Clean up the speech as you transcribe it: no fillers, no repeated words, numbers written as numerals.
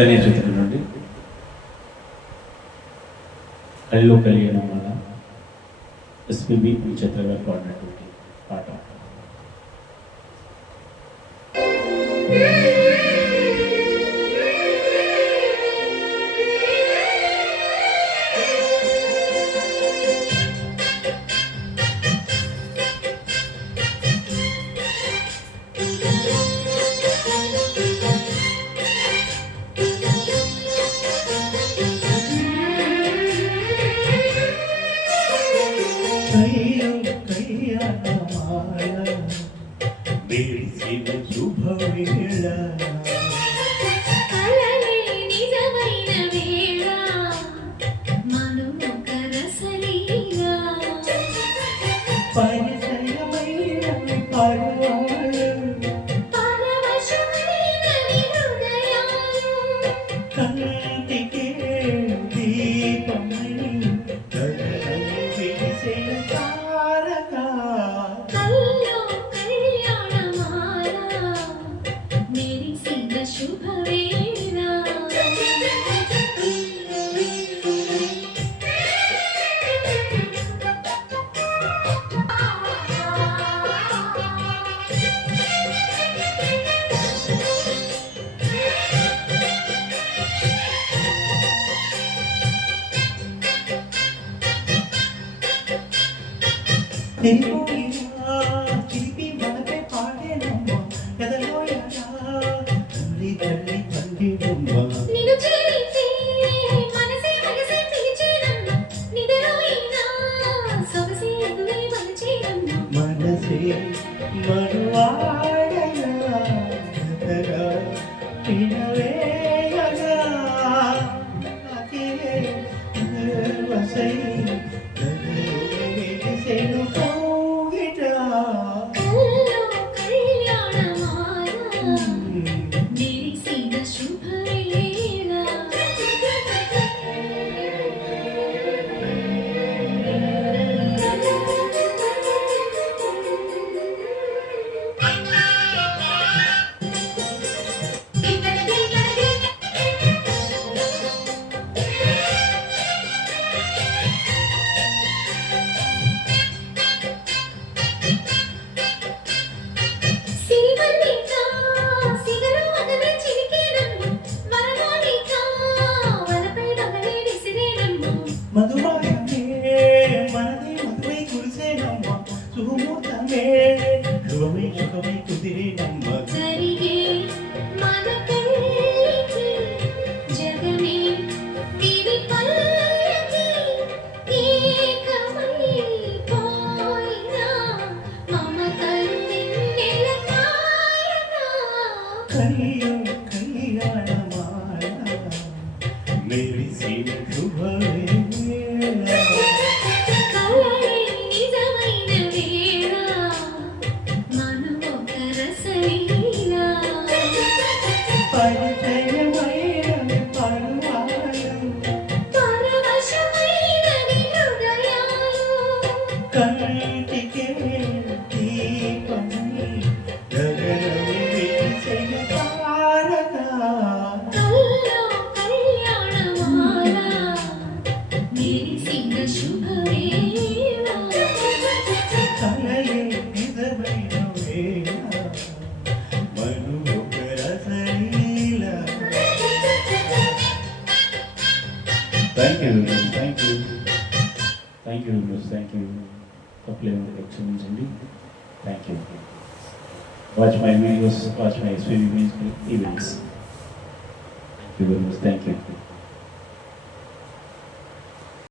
చిత్రం నుండి కళ్ళు కలిగిన మన ఎస్పీబీ చిత్ర గారు పాడినటువంటి పాట. చిలిపి మనపై పాడేనమ్మ ఎదలో తల్లి తల్లి పండినమ్మ మనసే మనువాడగా వినవేయగా వసై మధుమాయమే మనది మధువై కురిసేనమ్మ సుముహూర్తమే ధ్రువమై సుఖమై కుదిరేనమ్మ జరిగే మన పెళ్ళికి జగమే దివి పల్లకి ఏకమై పోయినా మమతలు నిన్నెల కాయనా కళ్యాణమాల మెరిసిన శుభవే కంటికే దీపమై గగనము వెలిసిన తారక కళ్యాణమాల మెరిసిన శుభవేళ కలయే నిజమైన వేళ మనుమొక రసలీల. Thank you thank you thank you thank you తప్పలేదు క్షమించండి. Thank you. Watch my videos, watch my swimming events. Thank you very much. Thank you.